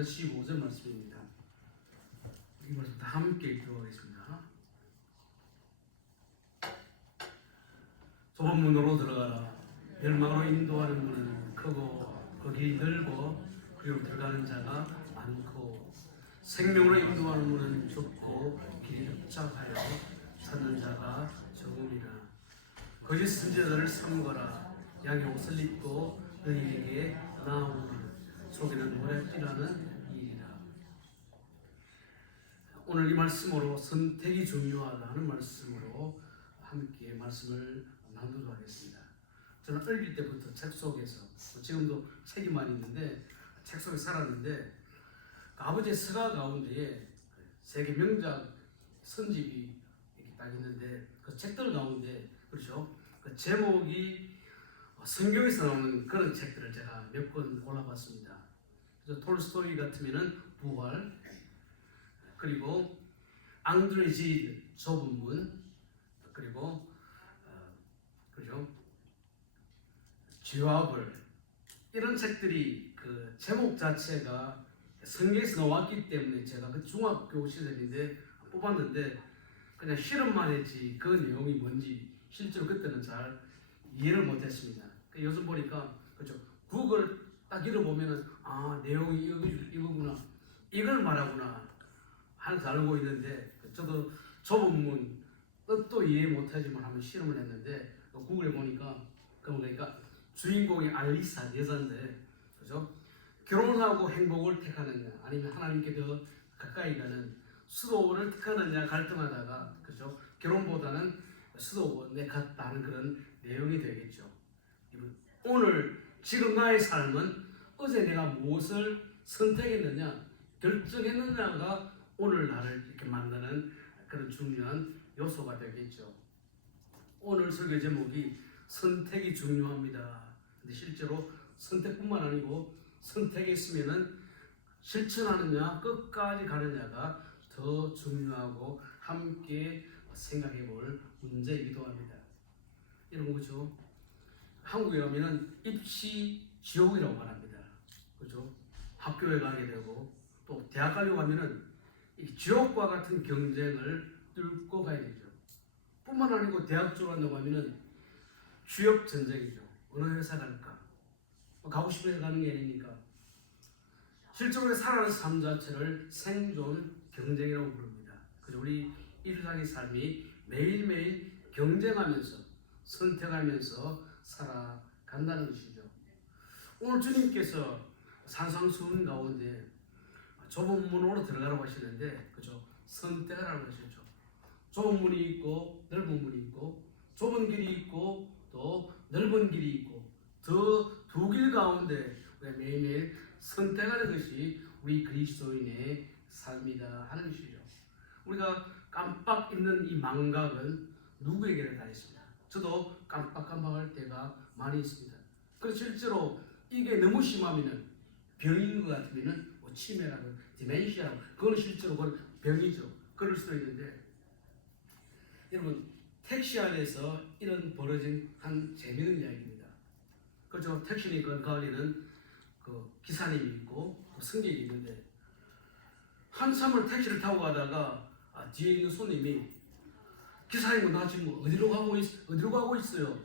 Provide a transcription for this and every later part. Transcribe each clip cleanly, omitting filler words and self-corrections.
15절 말씀입니다. 이 말씀 다 함께 읽도록 하겠습니다. 좁은 문으로 들어가라. 멸망으로 인도하는 문은 크고 거기 넓고 그리고 들어가는 자가 많고 생명으로 인도하는 문은 좁고 길이 협착하여 찾는 자가 적으니라. 거짓 선지자들을 삼거라. 양의 옷을 입고 너희에게 나오는 속에는 노략질하는 일이라. 오늘 이 말씀으로 선택이 중요하다 하는 말씀으로 함께 말씀을 나누도록 하겠습니다. 저는 어릴 때부터 책 속에서, 지금도 책이 많이 있는데 책 속에 살았는데 아버지의 서가 가운데에 세계 명작 선집이 이렇게 딱 있는데 그 책들 가운데, 그렇죠, 그 제목이 성경에서 나오는 그런 책들을 제가 몇 권 골라봤습니다. 그래서 톨스토이 같으면은 부활, 그리고 앙드레 지드 좁은 문, 그리고 그죠, 죄와벌, 이런 책들이 그 제목 자체가 성경에서 나왔기 때문에 제가 그 중학교 시절인데 뽑았는데 그냥 실험만 했지 그 내용이 뭔지 실제로 그때는 잘 이해를 못했습니다. 요즘 보니까 그죠, 구글 딱 읽어보면은 내용이 이거구나, 이걸 말하구나 하는 알고 있는데, 저도 좁은 문 뜻도 이해 못하지만 한번 실험을 했는데 구글에 보니까 그러니까 주인공이 알리사 여자인데, 그죠, 결혼하고 행복을 택하느냐 아니면 하나님께 더 가까이 가는 수도원을 택하느냐 갈등하다가, 그죠, 결혼보다는 수도원에 갔다는 그런 내용이 되겠죠. 오늘 지금 나의 삶은 어제 내가 무엇을 선택했느냐 결정했느냐가 오늘 나를 이렇게 만드는 그런 중요한 요소가 되겠죠. 오늘 설교 제목이 선택이 중요합니다. 근데 실제로 선택뿐만 아니고 선택했으면은 실천하느냐 끝까지 가느냐가 더 중요하고 함께 생각해 볼 문제이기도 합니다. 이런 거죠. 한국에 가면은 입시 지옥이라고 말합니다. 그죠? 학교에 가게 되고 또 대학 가려고 하면은 이 지옥과 같은 경쟁을 뚫고 가야 되죠. 뿐만 아니고 대학 졸업한다고 하면은 취업 전쟁이죠. 어느 회사 갈까? 가고 싶은 회사 가는 게 아니니까. 실제로 살아가는 삶 자체를 생존 경쟁이라고 부릅니다. 그죠? 우리 일상의 삶이 매일매일 경쟁하면서 선택하면서 살아간다는 것이죠. 오늘 주님께서 산상수훈 가운데 좁은 문으로 들어가라고 하시는데, 그죠, 선택하라고 하셨죠. 좁은 문이 있고 넓은 문이 있고 좁은 길이 있고 또 넓은 길이 있고 더 두 길 가운데 우리가 매일매일 선택하는 것이 우리 그리스도인의 삶이다 하는 것이죠. 우리가 깜빡 잊는 이 망각은 누구에게나 다 있습니다. 저도 깜빡할 때가 많이 있습니다. 그래서 실제로 이게 너무 심하면은 병인 것 같으면은 치매라고 디멘시아라고, 그건 실제로 그건 병이죠. 그럴 수도 있는데, 여러분 택시 안에서 이런 벌어진 한 재미있는 이야기입니다. 그렇죠. 택시 그 안에는 그 기사님이 있고 승객이 있는데 한참을 택시를 타고 가다가 뒤에 있는 손님이 기사님은 나 지금 어디로 가고 있어요?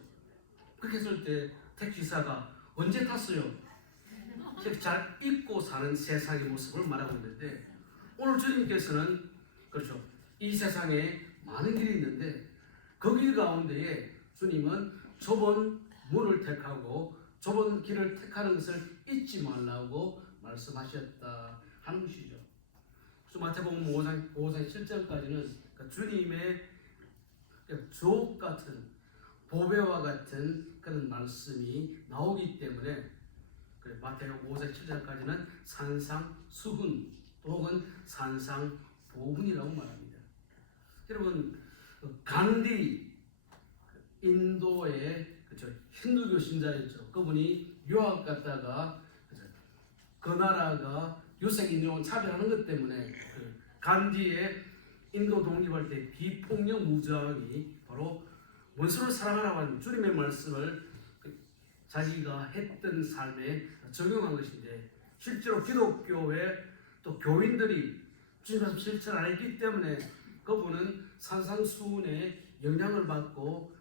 그렇게 했을 때 택시사가 언제 탔어요? 잘 잊고 사는 세상의 모습을 말하고 있는데, 오늘 주님께서는 그렇죠, 이 세상에 많은 길이 있는데 그 길 가운데에 주님은 좁은 문을 택하고 좁은 길을 택하는 것을 잊지 말라고 말씀하셨다 하는 것이죠. 그래서 마태복음 5장 7절까지는 주님의 주옥 같은 보배와 같은 그런 말씀이 나오기 때문에 마태복음 5장 7절까지는 산상수훈 혹은 산상보훈이라고 말합니다. 여러분 간디, 인도의 그렇죠, 힌두교 신자였죠. 그분이 유학 갔다가 그 나라가 유색인종을 차별하는 것 때문에 간디의 인도 독립할 때 비폭력 무장이 바로 원수를 사랑하라고 하는 주님의 말씀을 자기가 했던 삶에 적용한 것인데, 실제로 기독교회 또 교인들이 주님 말씀 실천 안 했기 때문에 그분은 산상수훈의 영향을 받고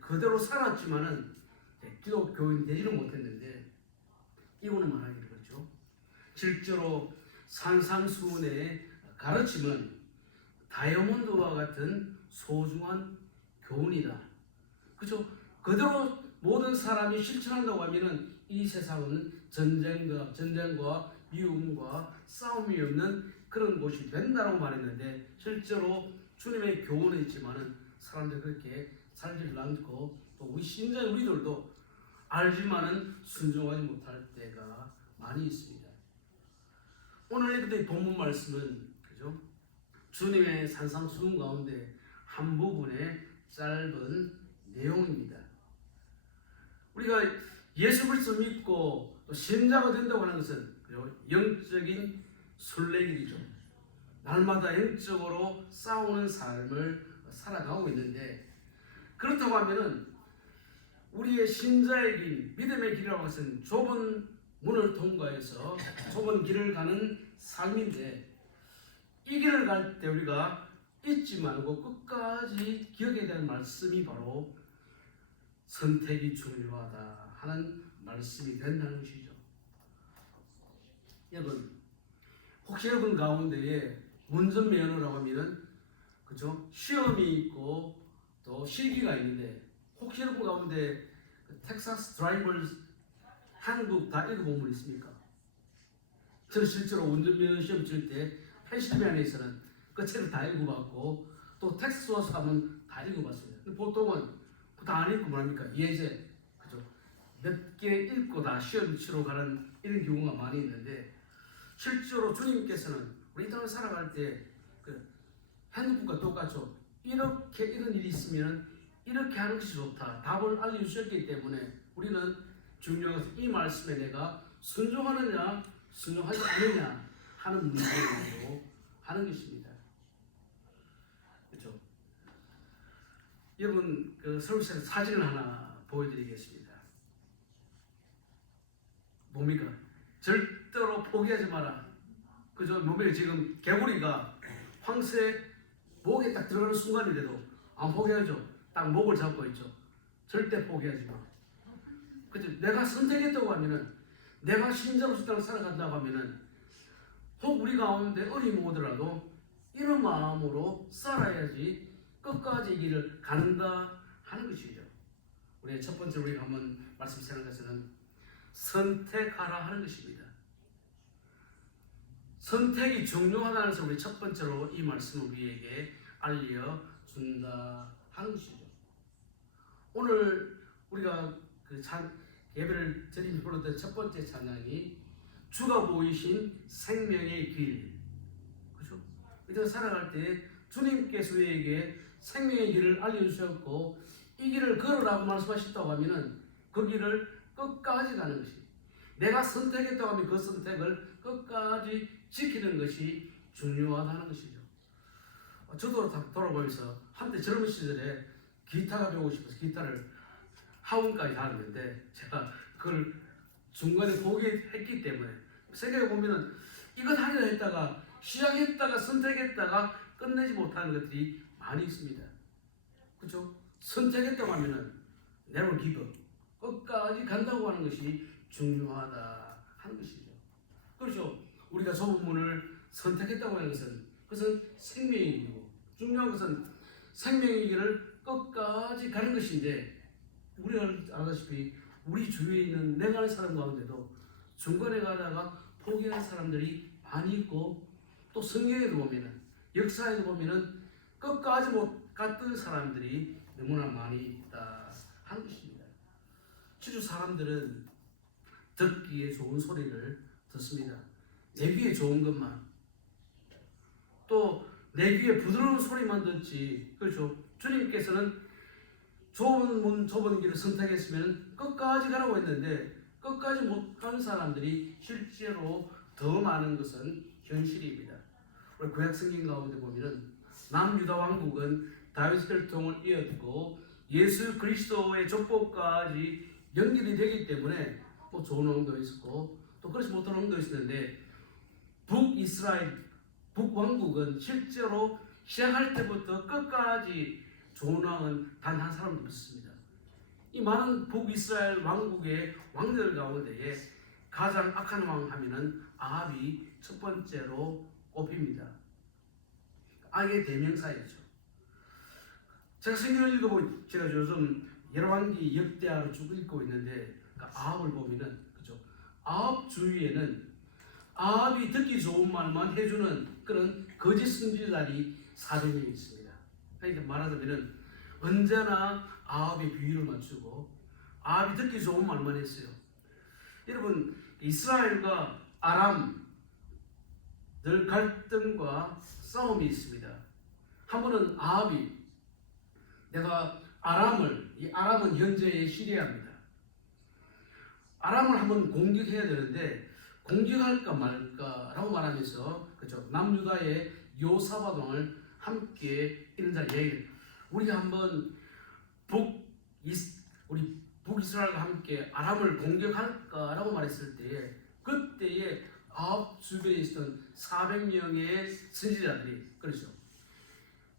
그대로 살았지만은 기독교인 되지는 못했는데 이분은 말하기를 그렇죠. 실제로 산상수훈의 가르침은 다이아몬드와 같은 소중한 교훈이다. 그죠? 그대로 모든 사람이 실천한다고 하면은 이 세상은 전쟁과 미움과 싸움이 없는 그런 곳이 된다고 말했는데 실제로 주님의 교훈은 있지만은 사람들이 그렇게 살지를 않고 또 우리 신자의 우리들도 알지만은 순종하지 못할 때가 많이 있습니다. 오늘 이 본문 말씀은 그죠? 주님의 산상수훈 가운데 한 부분의 짧은 내용입니다. 우리가 예수 그리스도 믿고 또 신자가 된다고 하는 것은 영적인 순례길이죠. 날마다 영적으로 싸우는 삶을 살아가고 있는데 그렇다고 하면은 우리의 신자의 길, 믿음의 길이라고 해서는 좁은 문을 통과해서 좁은 길을 가는 삶인데 이 길을 갈 때 우리가 잊지 말고 끝까지 기억해야 될 말씀이 바로 선택이 중요하다 하는 말씀이 된다는 것이죠. 여러분, 혹시 여러분 가운데에 운전면허라고 하면은 그죠? 시험이 있고 또 실기가 있는데 혹시 여러분 가운데 텍사스 드라이버스 한국 다 읽어본 분 있습니까? 저는 실제로 운전면허 시험 칠 때 펜실베니아에서는 그 책을 다 읽어봤고 또 텍사스 와서 가면 다 읽어봤습니다. 보통은 다 안 읽고 뭐합니까? 예제 그죠? 몇 개 읽고 다 시험 치러 가는 이런 경우가 많이 있는데 실제로 주님께서는 우리 이 땅을 살아갈 때 그 핸드폰과 똑같죠. 이렇게 이런 일이 있으면 이렇게 하는 것이 좋다. 답을 알려주셨기 때문에 우리는 중요한 것은 이 말씀에 내가 순종하느냐 순종하지 않느냐 하는 문제로 하는 것입니다. 그렇죠? 여러분 그 서울시에서 사진을 하나 보여드리겠습니다. 뭡니까? 절대로 포기하지 마라. 그죠? 뭡니까? 지금 개구리가 황새 목에 딱 들어가는 순간인데도 안 포기하죠. 딱 목을 잡고 있죠. 절대 포기하지 마. 그죠? 내가 선택했다고 하면은 내가 신자로서 땅을 살아간다고 하면은 혹 우리 가운데 어림이 오더라도 이런 마음으로 살아야지 끝까지 이 길을 간다 하는 것이죠. 우리의 첫 번째 우리가 한번 말씀 생각하는 것은 선택하라 하는 것입니다. 선택이 중요하다는 것을 우리 첫 번째로 이 말씀을 우리에게 알려준다 하는 것이죠. 오늘 우리가 그 예배를 드리면서 불렀던 첫 번째 찬양이 주가 보이신 생명의 길. 그렇죠? 이들 살아갈 때 주님께서 우리에게 생명의 길을 알려주셨고 이 길을 걸으라고 말씀하셨다고 하면은 그 길을 끝까지 가는 것이 내가 선택했다고 하면 그 선택을 끝까지 지키는 것이 중요하다는 것이죠. 저도 돌아보면서 한때 젊은 시절에 기타가 배우고 싶어서 기타를 학원까지 다녔는데 제가 그걸 중간에 포기했기 때문에 생각해 보면은 이것 하려 했다가 시작했다가 선택했다가 끝내지 못하는 것들이 많이 있습니다. 그렇죠? 선택했다고 하면은 never give up. 끝까지 간다고 하는 것이 중요하다 하는 것이죠. 그렇죠? 우리가 좁은 문을 선택했다고 하는 것은 그것은 생명의 길이고 중요한 것은 생명의 길을 끝까지 가는 것인데 우리가 알다시피 우리 주위에 있는 내가 아는 사람 가운데도 중간에 가다가 포기하는 사람들이 많이 있고 또 성경에도 보면은 역사에도 보면은 끝까지 못 갔던 사람들이 너무나 많이 있다 하는 것입니다. 실제 사람들은 듣기에 좋은 소리를 듣습니다. 내 귀에 좋은 것만 또 내 귀에 부드러운 소리만 듣지. 그렇죠? 주님께서는 좁은 문 좁은 길을 선택했으면 끝까지 가라고 했는데 끝까지 못 가는 사람들이 실제로 더 많은 것은 현실입니다. 우리 구약 성경 가운데 보면은 남유다 왕국은 다윗 혈통을 이었고 예수 그리스도의 족보까지 연결이 되기 때문에 또 좋은 왕도 있었고 또 그렇지 못한 왕도 있었는데 북이스라엘 북왕국은 실제로 시작할 때부터 끝까지 좋은 왕은 단 한 사람도 없습니다. 이 많은 북이스라엘 왕국의 왕들 가운데에 가장 악한 왕 하면은 아합이 첫 번째로 꼽힙니다. 악의 대명사이죠. 제가 성경을 읽어보면 제가 요즘 열왕기 역대하를 쭉 읽고 있는데 아합을 보면은 그죠? 아합 주위에는 아합이 듣기 좋은 말만 해주는 그런 거짓 선지자들이 400명 있습니다. 그러니까 말하자면은 언제나 아합의 비위를 맞추고 아합이 듣기 좋은 말만 했어요. 여러분 이스라엘과 아람 늘 갈등과 싸움이 있습니다. 한 번은 아합이 내가 이 아람은 현재의 시리아입니다. 아람을 한번 공격해야 되는데 공격할까 말까라고 말하면서 그죠? 남유다의 요사밧 왕을 함께 이런 자리에 우리가 한번 우리 북이스라엘과 함께 아람을 공격할까라고 말했을 때에 그때에 아합 주변에 있었던 400명의 선지자들이 그렇죠.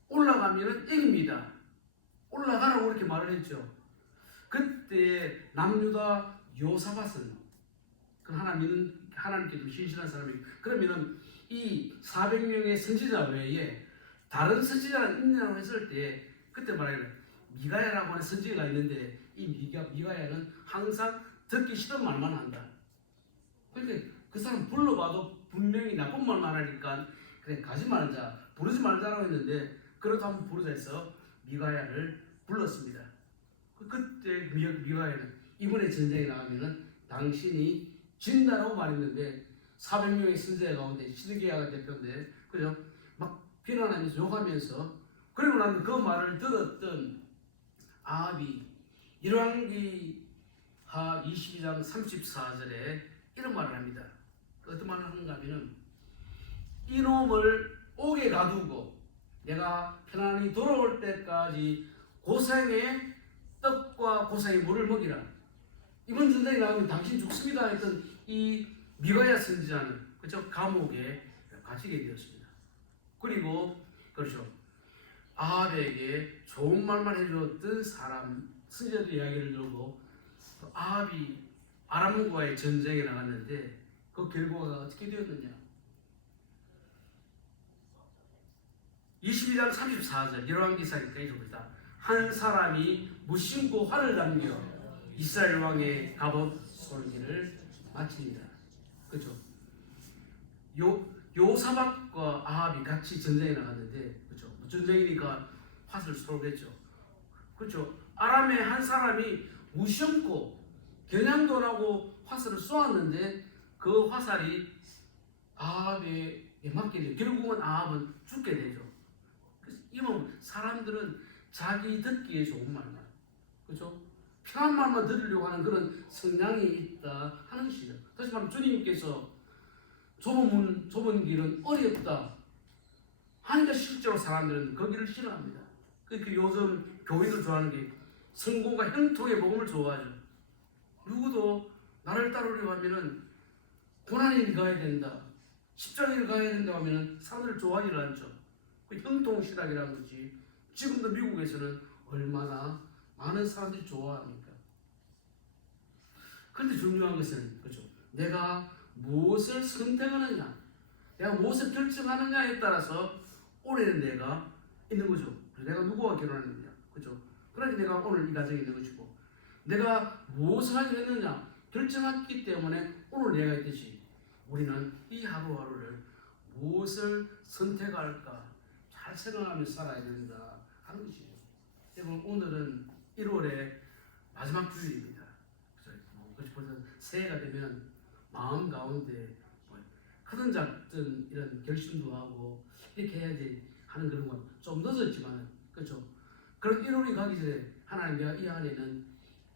올라가면은 이깁니다. 올라가라고 이렇게 말을 했죠. 그때 남유다 요사밧은 그 하나님께 좀 신실한 사람이 그러면은 이 400명의 선지자 외에 다른 선지자가 있냐고 했을 때 그때 말하기를 미가야라고 하는 선지자가 있는데 이 미가야는 항상 듣기 싫은 말만 한다. 그런데 그 사람 불러봐도 분명히 나쁜 말만 하니까 그래 가지 말자 부르지 말자라고 했는데 그렇다고 한번 부르자 해서 미가야를 불렀습니다. 그때 미가야는 이번에 전쟁에 나가면은 당신이 진다라고 말했는데 400명의 선지자 가운데 시드기야가 대표인데 그죠? 막 비난하면서 욕하면서 그리고 나면 그 말을 들었던 아합이 열왕기 하 22장 34절에 이런 말을 합니다. 어떤 말을 하는가 하면은 이놈을 옥에 가두고 내가 편안히 돌아올 때까지 고생의 떡과 고생의 물을 먹이라. 이번 전쟁에 나가면 당신 죽습니다 했던 이 미가야 선지자는 그저 감옥에 갇히게 되었습니다. 그리고 그렇죠. 아합에게 좋은 말만 해줬던 사람 선지자들 이야기를 들고 아합이 아람과의 전쟁에 나갔는데 그 결과가 어떻게 되었느냐? 22장 34절 열왕기사니까 이렇습니다. 한 사람이 무심코 활을 당겨 이스라엘 왕의 갑옷 솔기를 마칩니다. 그렇죠? 요사밧과 아합이 같이 전쟁에 나갔는데 그렇죠? 전쟁이니까 화살을 쏘겠죠. 그렇죠? 아람의 한 사람이 무심코 겨냥도 안 하고 화살을 쏘았는데 그 화살이 아합에 맞게 되죠. 결국은 아합은 죽게 되죠. 그래서 이놈 사람들은 자기 듣기에 좋은 말만, 그렇죠? 편한 말만 들으려고 하는 그런 성향이 있다 하는 것이죠. 다시 말하면 주님께서 좁은 길은 어렵다 하니까 실제로 사람들은 그 길을 싫어합니다. 그러니까 요즘 교회들 좋아하는 게 성공과 형통의 복음을 좋아하죠. 누구도 나를 따르려고 하면은 고난이 가야 된다, 십자가를 가야 된다 하면은 사람들을 좋아하지 않죠. 그 형통신학이라는 것이 지금도 미국에서는 얼마나 많은 사람들이 좋아합니까? 그런데 중요한 것은 그렇죠. 내가 무엇을 선택하느냐, 내가 무엇을 결정하느냐에 따라서 올해는 내가 있는 거죠. 내가 누구와 결혼하느냐, 그렇죠. 그러니까 내가 오늘 이 가정에 있는 것이고, 내가 무엇을 하기로 했느냐 결정했기 때문에 오늘 내가 있듯이 우리는 이 하루하루를 무엇을 선택할까 잘 생각하면서 살아야 된다 하는 것이죠. 여러분 오늘은 1월의 마지막 주일입니다. 그렇죠. 벌써 새해가 되면 마음 가운데 크든 작든 이런 결심도 하고 이렇게 해야지 하는 그런 건 좀 늦었지만 그렇죠. 그런 1월이 가기 전에 하나님 내가 이 안에는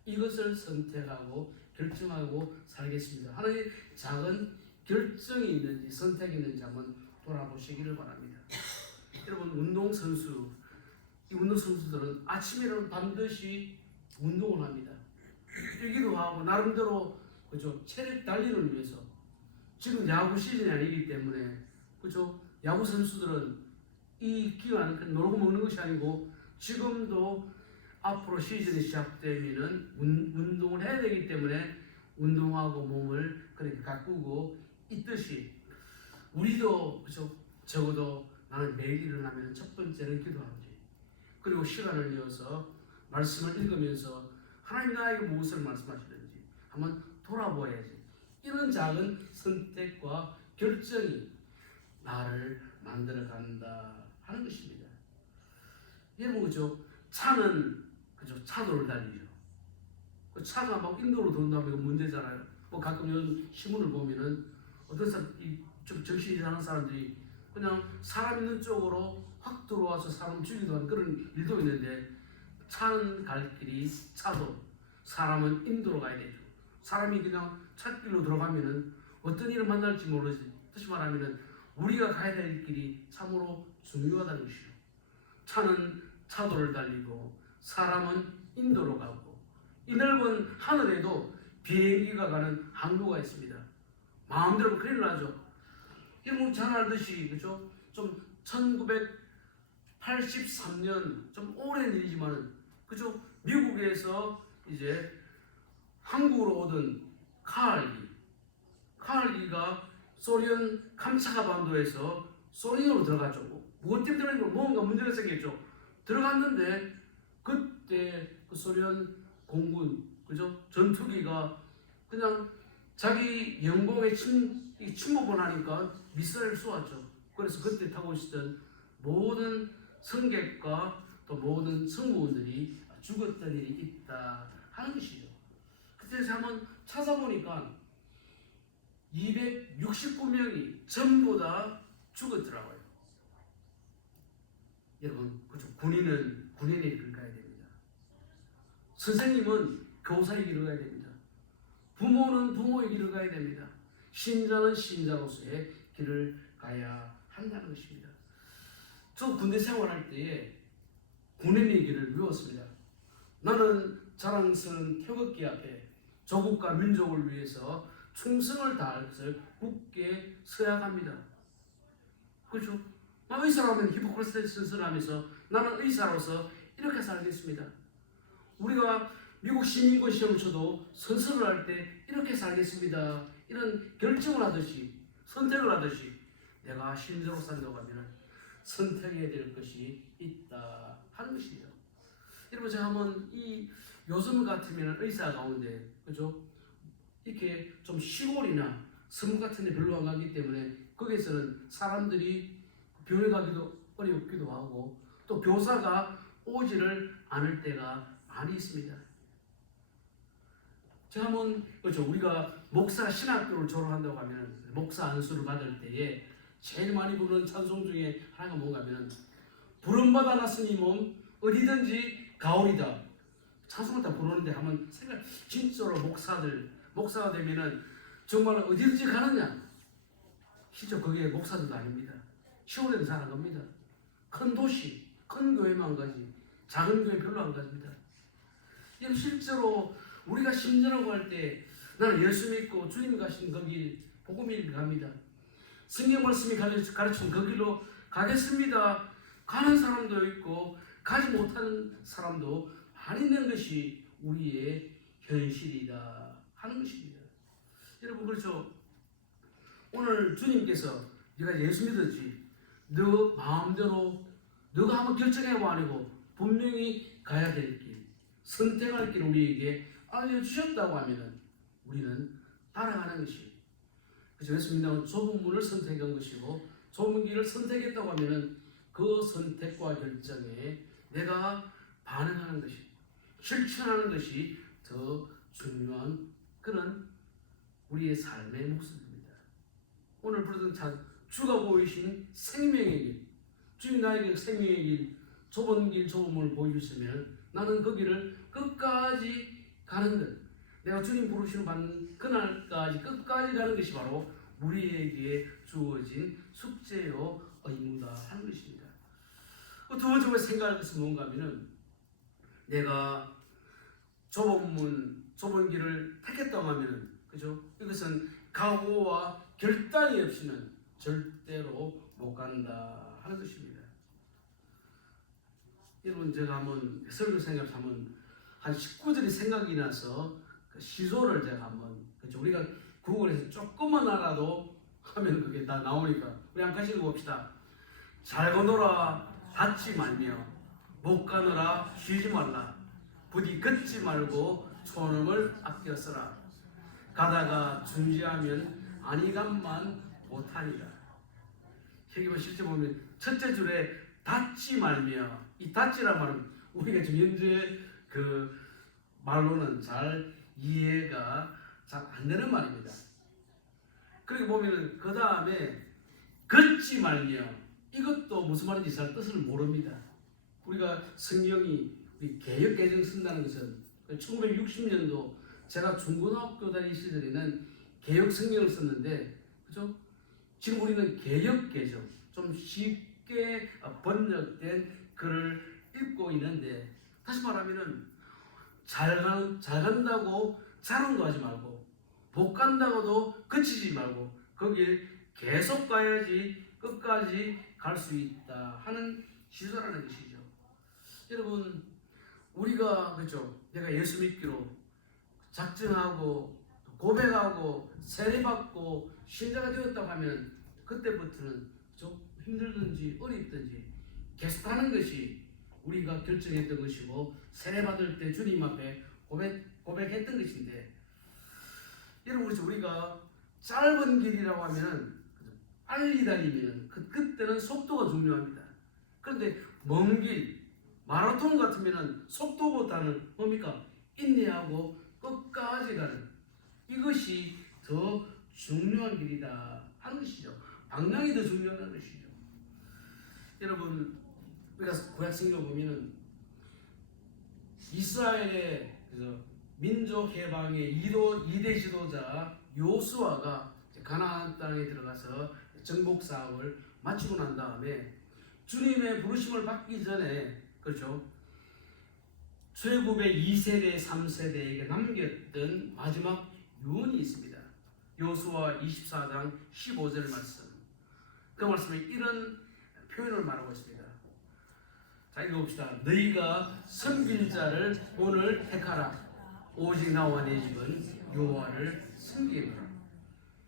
이것을 선택하고 결정하고 살겠습니다 하나의 작은 결정이 있는지 선택이 있는지 한번 돌아보시기를 바랍니다. 여러분 이 운동선수들은 아침에는 반드시 운동을 합니다. 뛰기도 하고 나름대로 그죠 체력 단련을 위해서 지금 야구 시즌이 아니기 때문에 그죠? 야구 선수들은 이 기간 놀고 먹는 것이 아니고 지금도 앞으로 시즌이 시작되면은 운동을 해야 되기 때문에 운동하고 몸을 그렇게 가꾸고 있듯이 우리도 그죠? 적어도 나는 매일 일어나면 첫 번째는 기도하지. 그리고 시간을 내어서 말씀을 읽으면서 하나님 나에게 무엇을 말씀하시는지 한번 돌아보아야지. 이런 작은 선택과 결정이 나를 만들어 간다 하는 것입니다. 여러분 그죠? 차는 그죠? 차도를 달리죠. 그 차가 막 인도로 돈다면 이거 문제잖아요. 뭐 가끔 요즘 신문을 보면은 어떤 사람 좀 정신이 이상한 사람들이 그냥 사람 있는 쪽으로 확 들어와서 사람 죽이도 하는 그런 일도 있는데 차는 갈 길이 차도, 사람은 인도로 가야 되죠. 사람이 그냥 찻길로 들어가면은 어떤 일을 만날지 모르지. 다시 말하면은 우리가 가야 될 길이 참으로 중요하다는 것이죠. 차는 차도를 달리고 사람은 인도로 가고 이 넓은 하늘에도 비행기가 가는 항로가 있습니다. 마음대로 큰일 나죠. 여러분 잘 알듯이 그죠? 좀 1983년 좀 오랜 일이지만은 그죠? 미국에서 이제 한국으로 오던 카알기가 소련 감차카 반도에서 소련으로 들어갔죠. 무엇 때문에 들어갔는지 뭔가 문제가 생겼죠. 들어갔는데 그때 그 소련 공군 그죠? 전투기가 그냥 자기 영공에 침범을 하니까 미사일을 쏘았죠. 그래서 그때 타고 있었던 모든 승객과 또 모든 승무원들이 죽었던 일이 있다 하는 것이죠. 그때서 한번 찾아보니까 269명이 전부 다 죽었더라고요. 여러분, 그죠? 군인은 군인의 길을 가야 됩니다. 선생님은 교사의 길을 가야 됩니다. 부모는 부모의 길을 가야 됩니다. 신자는 신자로서의 길을 가야 한다는 것입니다. 저 군대 생활할 때에 군인의 길을 배웠습니다. 나는 자랑스러운 태극기 앞에 조국과 민족을 위해서 충성을 다할 것을 굳게 서야 합니다. 그렇죠? 나 의사라면 히포크라테스 선서하면서 나는 의사로서 이렇게 살겠습니다. 우리가 미국 시민권 시험을 쳐도 선서를 할 때 이렇게 살겠습니다. 이런 결정을 하듯이 선택을 하듯이 내가 신자로 산다고 하면 선택해야 될 것이 있다 하는 것입니다. 여러분 제가 한번 이 요즘 같으면 의사 가운데 그죠? 이렇게 좀 시골이나 섬 같은 데 별로 안 가기 때문에 거기서는 사람들이 교회 가기도 어렵기도 하고 또 교사가 오지를 않을 때가 많이 있습니다. 제가 한번 그렇죠. 우리가 목사 신학교를 졸업한다고 하면 목사 안수를 받을 때에 제일 많이 부르는 찬송 중에 하나가 뭔가 하면 부름받아 났으니 몸 어디든지 가오리다. 찬송을 다 부르는데 한번 생각 진짜로 목사가 되면은 정말 어디든지 가느냐? 실제 그게 목사들도 아닙니다. 시골에는 잘 안 갑니다. 큰 도시, 큰 교회만 가지 작은 교회 별로 안 가집니다. 이건 실제로 우리가 심전하고 할 때 나는 예수 믿고 주님 가신 그 길, 복음일 갑니다. 성경 말씀이 가르친 그 길로 가겠습니다. 가는 사람도 있고 가지 못하는 사람도 많이 있는 것이 우리의 현실이다 하는 것입니다. 여러분 그렇죠? 오늘 주님께서 네가 예수 믿었지? 너 마음대로 너가 한번 결정해봐 아니고 분명히 가야 될 길, 선택할 길 우리에게 알려주셨다고 하면은 우리는 따라가는 것이 그래서 예수 믿는 좁은 문을 선택한 것이고 좁은 길을 선택했다고 하면은 그 선택과 결정에 내가 반응하는 것이 실천하는 것이 더 중요한 그런 우리의 삶의 모습입니다. 오늘 부르던 주가 보이신 생명의 길, 주님 나에게 생명의 길, 좁은 길, 좁은 문을 보여주시면 나는 그 길을 끝까지 가는 것, 내가 주님 부르시는 그날까지 끝까지 가는 것이 바로 우리에게 주어진 숙제요 의무다 하는 것입니다. 두 번째 생각할 것은 뭔가 하면은 내가 좁은 문, 좁은 길을 택했다고 하면은 그죠? 이것은 각오와 결단이 없이는 절대로 못 간다 하는 것입니다. 여러분, 제가 한번 설교 생각해서 한 19절이 생각이 나서 그 시조를 제가 한번, 그렇죠? 우리가 구글에서 조금만 알아도 하면 그게 다 나오니까 우리 한 가지 읽어봅시다. 잘 거노라 닫지 말며 못 가노라 쉬지 말라. 부디 걷지 말고 촌음을 아껴 써라. 가다가 중지하면 안위감만 못하니라. 여기 실제 보면 첫째 줄에 닫지 말며, 이 닫지란 말은 우리가 지금 현재 그 말로는 잘 이해가 잘 안 되는 말입니다. 그리고 보면은 그 다음에 걷지 말며, 이것도 무슨 말인지 잘 뜻을 모릅니다. 우리가 성경이 우리 개역 개정 쓴다는 것은 1960년도 제가 중고등학교 다닐 시절에는 개역 성경을 썼는데, 그죠? 지금 우리는 개역 개정, 좀 쉽게 번역된 글을 읽고 있는데, 다시 말하면은 잘 간다고 자랑도 하지 말고, 못 간다고도 그치지 말고, 거길 계속 가야지 끝까지 갈 수 있다 하는 시조라는 것이죠. 여러분, 우리가, 그죠? 내가 예수 믿기로 작정하고 고백하고 세례받고 신자가 되었다고 하면 그때부터는 좀 힘들든지 어렵든지 계속하는 것이 우리가 결정했던 것이고, 세례받을 때 주님 앞에 고백했던 것인데, 여러분, 그렇죠? 우리가 짧은 길이라고 하면 빨리 다니면 그때는 속도가 중요합니다. 그런데 먼 길, 마라톤 같으면 속도보다는 뭡니까? 인내하고 끝까지 가는, 이것이 더 중요한 길이다 하는 것이죠. 방향이 더 중요한 것이죠. 여러분, 우리가 구약 성경 보면은 이스라엘의 민족 해방의 2대 지도자 요수아가 가나안 땅에 들어가서 정복 사업을 마치고 난 다음에 주님의 부르심을 받기 전에, 그렇죠? 출애굽의 2세대, 3세대에게 남겼던 마지막 유언이 있습니다. 요수아 24장 15절 말씀. 그 말씀에 이런 표현을 말하고 있습니다. 자, 읽어봅시다. 너희가 섬길 자를 오늘 택하라. 오직 나와 내 집은 여호와를 섬기리라.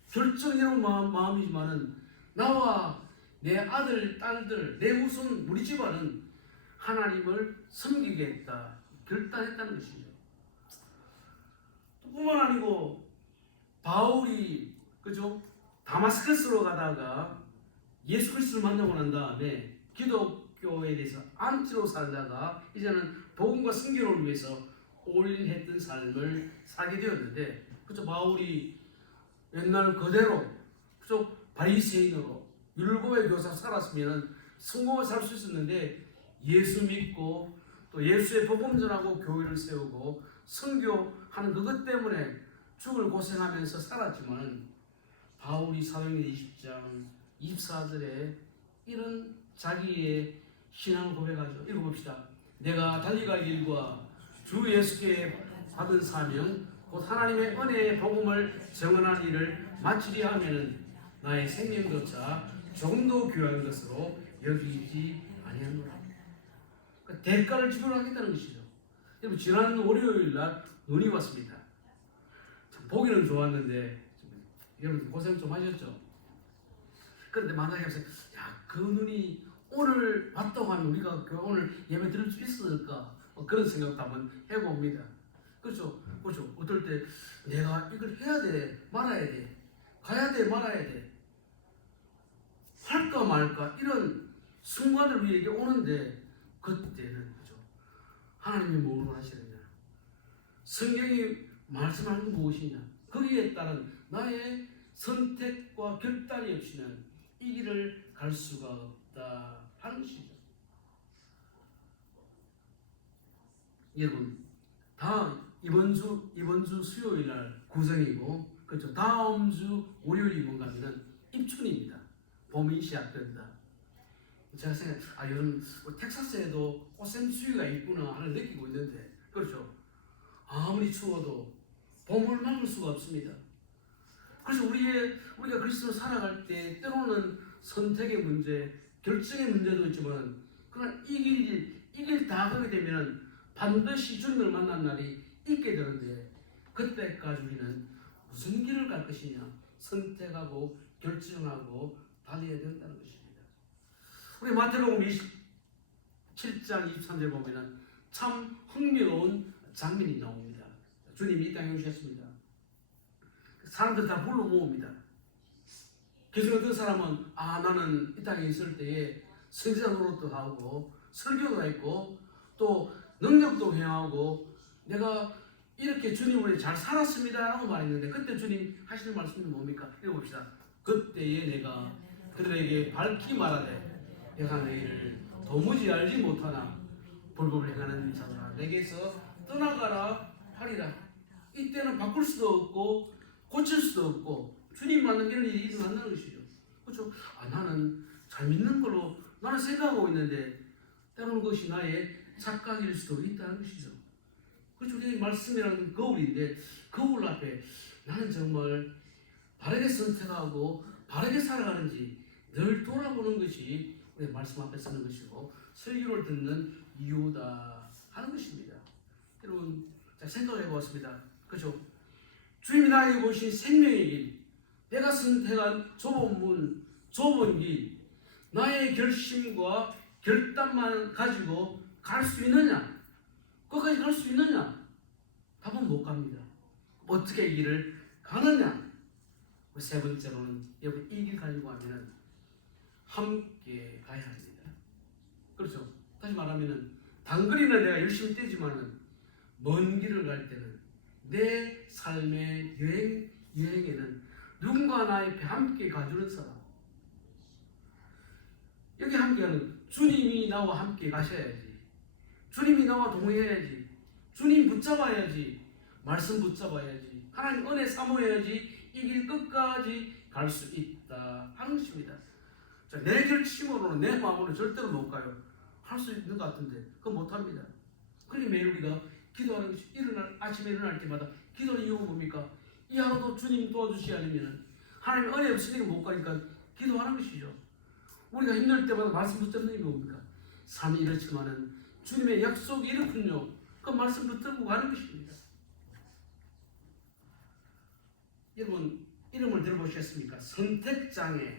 결정적인 마음이지만은 나와 내 아들, 딸들, 내 후손, 우리 집안은 하나님을 섬기겠다 결단했다는 것이죠. 또 뿐만 아니고 바울이, 그죠? 다마스커스로 가다가 예수 그리스도를 만나고 난 다음에 기독교에 대해서 안티로 살다가 이제는 복음과 선교를 위해서 올인했던 삶을 살게 되었는데, 그죠? 바울이 옛날 그대로, 그죠? 바리새인으로 율법의 교사 살았으면 성공을 살 수 있었는데, 예수 믿고 또 예수의 복음 전하고 교회를 세우고 선교하는 그것 때문에 죽을 고생하면서 살았지만, 바울이 사도행전 20장 24절에 이런 자기의 신앙을 고백하죠. 읽어봅시다. 내가 달려갈 길과 주 예수께 받은 사명 곧 하나님의 은혜의 복음을 증언하는 일을 마치리 하면은 나의 생명조차 조금도 귀한 것으로 여기지 아니하노라. 그러니까 대가를 지불하겠다는 것이죠. 여러분, 지난 월요일 날 눈이 왔습니다. 참 보기는 좋았는데 여러분 고생 좀 하셨죠? 그런데 만약에 그 눈이 오늘 왔다고 하면 우리가 오늘 예배 드릴 수 있을까? 그런 생각도 한번 해봅니다. 그렇죠? 그렇죠? 어떨 때 내가 이걸 해야 돼, 말아야 돼, 가야 돼, 말아야 돼, 할까 말까, 이런 순간을 우리에게 오는데, 그때는, 그죠? 하나님이 뭘 원하시느냐? 성경이 말씀하는 게 무엇이냐? 거기에 따른 나의 선택과 결단이 없이는 이 길을 갈 수가 없다 하는 것이죠. 여러분, 이번 주 수요일 날 구정이고, 그렇죠? 다음 주 월요일이 뭔가 하면은 입춘입니다. 봄이 시작된다. 제가 요즘 텍사스에도 꽃샘 추위가 있구나 하는 느끼고 있는데, 그렇죠? 아무리 추워도 봄을 막을 수가 없습니다. 그래서 우리가 그리스도로 살아갈 때 때로는 선택의 문제, 결정의 문제도 있지만 그러나 이길 다 하게 되면 반드시 주님을 만난 날이 있게 되는데 그때까지 우리는 무슨 길을 갈 것이냐 선택하고 결정하고 달려야 된다는 것입니다. 우리 마태복음 27장 23절 보면은 참 흥미로운 장면이 나옵니다. 주님이 이 땅에 오셨습니다. 사람들 다 불러 모읍니다. 그중 어떤 사람은 나는 이 땅에 있을 때에 선지자 노릇도 하고 설교도 했고 또 능력도 행하고 내가 이렇게 주님을 잘 살았습니다 라고 말했는데 그때 주님 하시는 말씀이 뭡니까? 읽어봅시다. 그때에 내가 그들에게 밝히 말하되 내가 너희를 도무지 알지 못하나 불법을 행하는 자들아 내게서 떠나가라 하리라. 이때는 바꿀 수도 없고 고칠 수도 없고 주님 만난 이런 일이 일어난다는 것이죠. 그렇죠? 나는 잘 믿는 걸로 나는 생각하고 있는데 때로는 그것이 나의 착각일 수도 있다는 것이죠. 그렇죠? 우리 말씀이라는 거울인데 거울 앞에 나는 정말 바르게 선택하고 바르게 살아가는지 늘 돌아보는 것이 우리 말씀 앞에 서는 것이고 설교를 듣는 이유다 하는 것입니다. 여러분 생각해 보았습니다. 그렇죠? 주님이 나에게 보신 생명의 길, 내가 선택한 좁은 문, 좁은 길, 나의 결심과 결단만 가지고 갈 수 있느냐? 거기까지 갈 수 있느냐? 답은 못 갑니다. 어떻게 이 길을 가느냐? 세 번째로는 여러분 이 길 가지고 하면은 함께 가야 합니다. 그렇죠? 다시 말하면은 단거리는 내가 열심히 뛰지만은 먼 길을 갈 때는 내 삶의 여행에는 누군가 나 옆에 함께 가주는 사람. 여기 함께하는 주님이 나와 함께 가셔야지. 주님이 나와 동행해야지. 주님 붙잡아야지. 말씀 붙잡아야지. 하나님 은혜 사모해야지. 이 길 끝까지 갈 수 있다 하는 것입니다. 자, 내 결심으로는 내 마음으로는 절대로 못 가요. 할 수 있는 것 같은데 그건 못합니다. 그러니 매일 우리가 기도하는 것이 아침에 일어날 때마다 기도하는 이유가 뭡니까? 이 하루도 주님 도와주시지 않으면 하나님 은혜 없으니까 못 가니까 기도하는 것이죠. 우리가 힘들 때마다 말씀 붙잡는 게 뭡니까? 삶이 이렇지만은 주님의 약속이 이렇군요. 그 말씀 붙들고 가는 것입니다. 여러분 이름을 들어보셨습니까? 선택장애,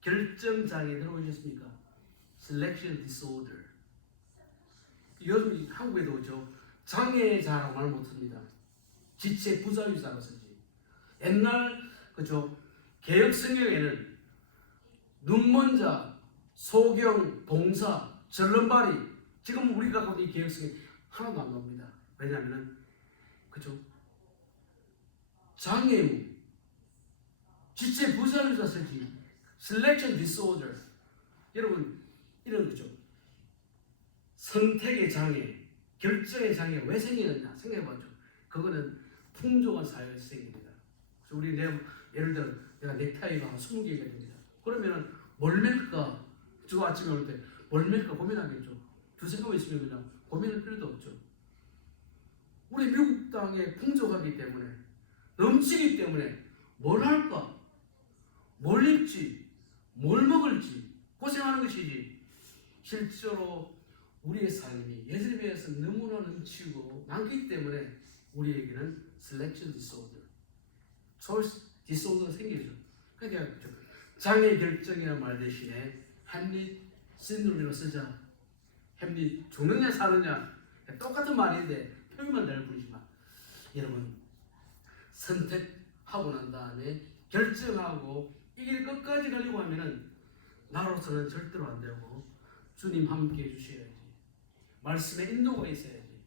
결정장애 들어보셨습니까? Selection disorder. 요즘 한국에도 장애자라고 말 못합니다. 지체 부자유자로 쓰지. 옛날 그죠 개혁 성경에는 눈먼 자, 소경, 봉사, 절름발이 지금 우리가 갖고 있는 이 개혁 성경 하나도 안 나옵니다. 왜냐하면은 그죠 장애우, 지체 부자유자 쓰지. Selection disorder. 여러분 이런 거죠. 선택의 장애, 결정의 장애가 왜 생기느냐 생각해봤죠. 그거는 풍족한 사회에서 생깁니다. 그래서 우리 예를 들어 내가 넥타이가 한 20개가 됩니다. 그러면 뭘 맬까? 저 아침에 올 때 뭘 맬까 고민하겠죠. 두세 개만 있으면 그냥 고민할 필요도 없죠. 우리 미국 땅에 풍족하기 때문에 넘치기 때문에 뭘 할까? 뭘 입지? 뭘 먹을지 고생하는 것이지. 실제로 우리의 삶이 예전에 비해서 너무나 넘치고 많기 때문에 우리에게는 selection disorder, choice disorder가 생기죠. 그러니까 장애 결정이라는 말 대신에 햄릿 신드롬이라고 쓰자. 햄릿 죽느냐 사느냐 똑같은 말인데 표현만 다를 뿐이지만 여러분 선택하고 난 다음에 결정하고 이 길 끝까지 가려고 하면은 나로서는 절대로 안 되고 주님 함께 해주셔야지. 말씀에 인도가 있어야지.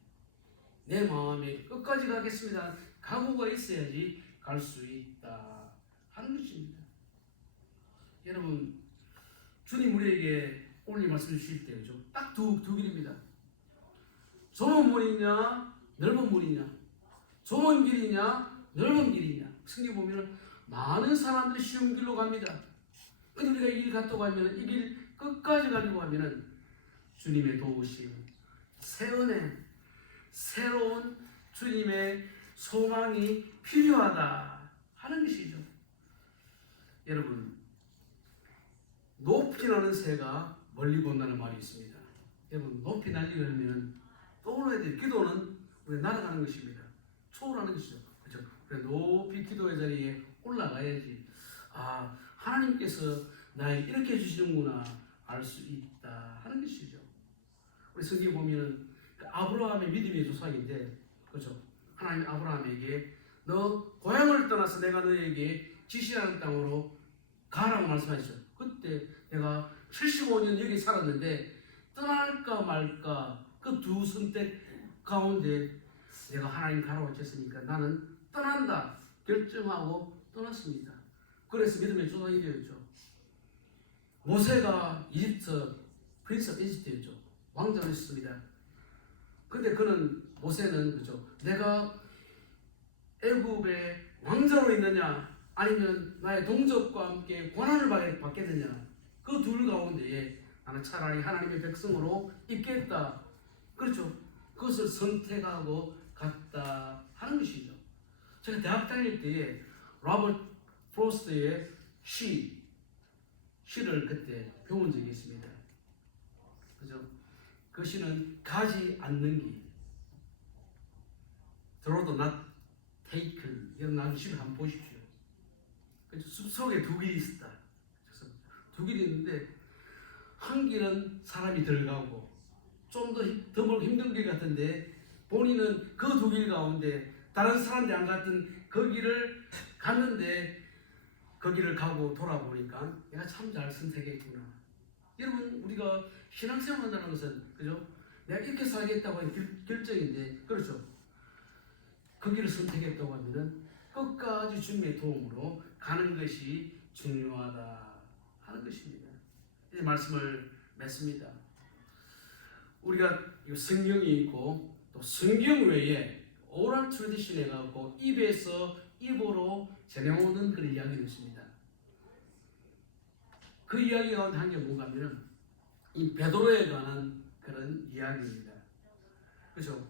내 마음에 끝까지 가겠습니다. 각오가 있어야지 갈 수 있다 하는 것입니다. 여러분 주님 우리에게 오늘 이 말씀 주실 때 딱 두 길입니다. 좁은 문이냐 넓은 문이냐, 좁은 길이냐 넓은 길이냐. 성경 보면 많은 사람들이 쉬운 길로 갑니다. 근데 우리가 이 길 갔다고 하면 이 길 끝까지 가려고 하면은 주님의 도우심, 새 은혜, 새로운 주님의 소망이 필요하다 하는 것이죠. 여러분, 높이 나는 새가 멀리 본다는 말이 있습니다. 여러분, 높이 날리려면 떠올라야 돼요. 기도는 우리 날아가는 것입니다. 초월하는 것이죠. 그렇죠? 그래, 높이 기도의 자리에 올라가야지. 아, 하나님께서 나에게 이렇게 해주시는구나 알 수 있다 하는 것이죠. 우리 성경에 보면은 그 아브라함의 믿음의 조상인데, 그렇죠? 하나님 아브라함에게 너 고향을 떠나서 내가 너에게 지시하는 땅으로 가라고 말씀하셨죠. 그때 내가 75년 여기 살았는데 떠날까 말까 그 두 선택 가운데 내가 하나님 가라고 했으니까 나는 떠난다 결정하고 떠났습니다. 그래서 믿음의 조상이 되었죠. 모세가 이집트 프린스 오브 이집트였죠. 왕자였습니다. 근데 그는 모세는 그죠. 내가 애굽의 왕자로 있느냐 아니면 나의 동족과 함께 고난을 받겠느냐 그 둘 가운데에 나는 차라리 하나님의 백성으로 있겠다. 그렇죠. 그것을 선택하고 갔다 하는 것이죠. 제가 대학 다닐 때에 로버트 프로스트의 시를 그때 배운 적이 있습니다. 그죠? 그 시는 가지 않는 길, 들어도 not taken 이런 나무 시를 한번 보십시오. 그죠? 숲속에 두 길이 있었다. 두 길이 있는데 한 길은 사람이 들어가고 좀 더 멀고 힘든 길 같은데 본인은 그 두 길 가운데 다른 사람들이 안 갔던 그 길을 갔는데 그 길을 가고 돌아보니까 내가 참 잘 선택했구나. 여러분 우리가 신앙생활 한다는 것은 그죠? 내가 이렇게 살겠다고 하는 결정인데 그렇죠? 그 길을 선택했다고 하면은 끝까지 주님의 도움으로 가는 것이 중요하다 하는 것입니다. 이제 말씀을 맺습니다. 우리가 성경이 있고 또 성경 외에 오랄 트래디션에 가고 입에서 입으로 전해오는 그런 이야기도 있습니다. 그 이야기 가운데 한 게 뭔가 하면 이 베드로에 관한 그런 이야기입니다. 그렇죠?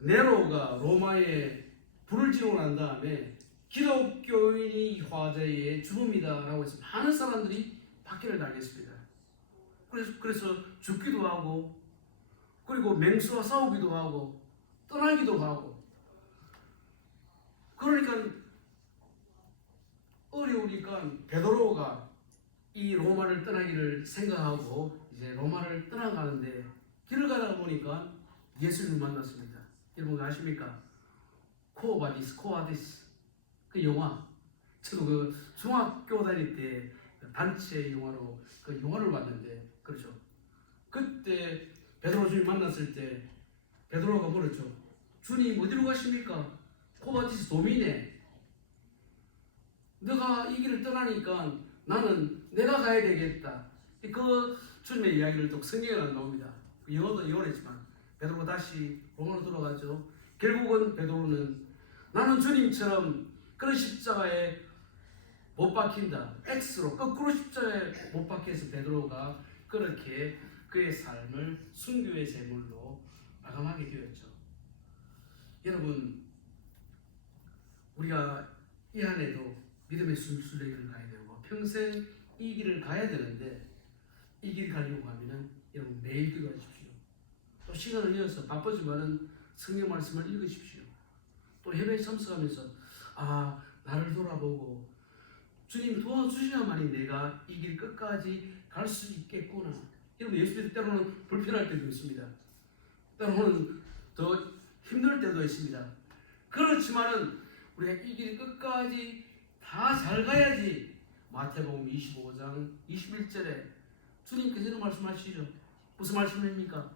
네로가 로마에 불을 지르고 난 다음에 기독교인이 화제의 죽음이다라고 해서 많은 사람들이 박해를 당했습니다. 그래서 죽기도 하고 그리고 맹수와 싸우기도 하고 떠나기도 하고 그러니까 어려우니까 베드로가 이 로마를 떠나기를 생각하고 이제 로마를 떠나가는데 길을 가다 보니까 예수님을 만났습니다. 여러분 아십니까? 코어바디스 그 영화 저도 그 중학교 다닐 때 단체 영화로 그 영화를 봤는데 그렇죠. 그때 베드로 주님 만났을 때 베드로가 물었죠. 주님 어디로 가십니까? 코바디스 도미네. 너가 이 길을 떠나니까 나는 내가 가야 되겠다. 그 주님의 이야기를 또 성경에 나옵니다. 영어도 영어했지만 베드로가 다시 로마로 돌아가죠. 결국은 베드로는 나는 주님처럼 그런 십자가에 못 박힌다. X로 거꾸로 십자가에 못 박혀서 베드로가 그렇게 그의 삶을 순교의 제물로 마감하게 되었죠. 여러분 우리가 이 안에도 믿음의 순례길을 가야 되고 평생 이 길을 가야 되는데 이 길 가려고 하면은 여러분 매일 기도하십시오. 또 시간을 이어서 바쁘지만은 성경 말씀을 읽으십시오. 또 예배에 참석하면서 아 나를 돌아보고 주님 도와주셔야만이 내가 이 길 끝까지 갈 수 있겠구나. 여러분 예수님 때로는 불편할 때도 있습니다. 때로는 더 힘들 때도 있습니다. 그렇지만은 우리가 이 길 끝까지 다 잘 가야지. 마태복음 25장 21절에 주님께서 말씀하시죠. 무슨 말씀입니까?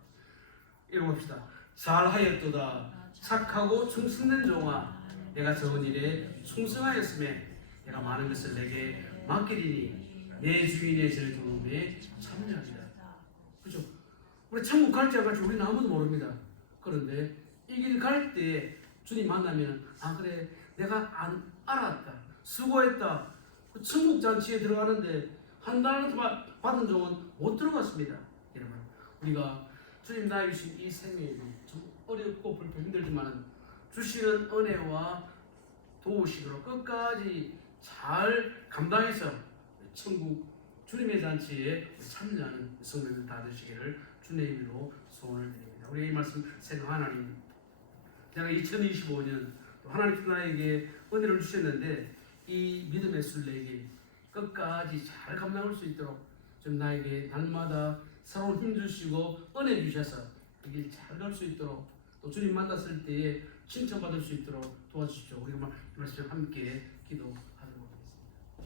읽어봅시다. 잘하였도다 착하고 충성된 종아 내가 적은 일에 충성하였음에 내가 많은 것을 내게 맡기리니 내 주인의 절 도움에 참여하리라. 그렇죠? 우리 천국 갈지 안 갈지 우리는 아무도 모릅니다. 그런데 이 길 갈 때 주님 만나면 아 그래 내가 알았다 수고했다. 천국 잔치에 들어가는데 한 달을 받은 종은 못 들어갔습니다. 여러분 우리가 주님 나에게 주신 이 생명이 좀 어렵고 불편 힘들지만 주시는 은혜와 도우시도록 끝까지 잘 감당해서 천국 주님의 잔치에 참여하는 성도들 다 되시기를 주님의 이름으로 소원을 드립니다. 우리 이 말씀 생각 하나님, 내가 2025년 하나님 나에게 은혜를 주셨는데 이 믿음의 순례에게 끝까지 잘 감당할 수 있도록 좀 나에게 날마다 새로운 힘 주시고 은혜 주셔서 이 길 잘 갈 수 있도록 또 주님 만났을 때에 칭찬받을 수 있도록 도와주십시오. 우리 말씀 함께 기도하도록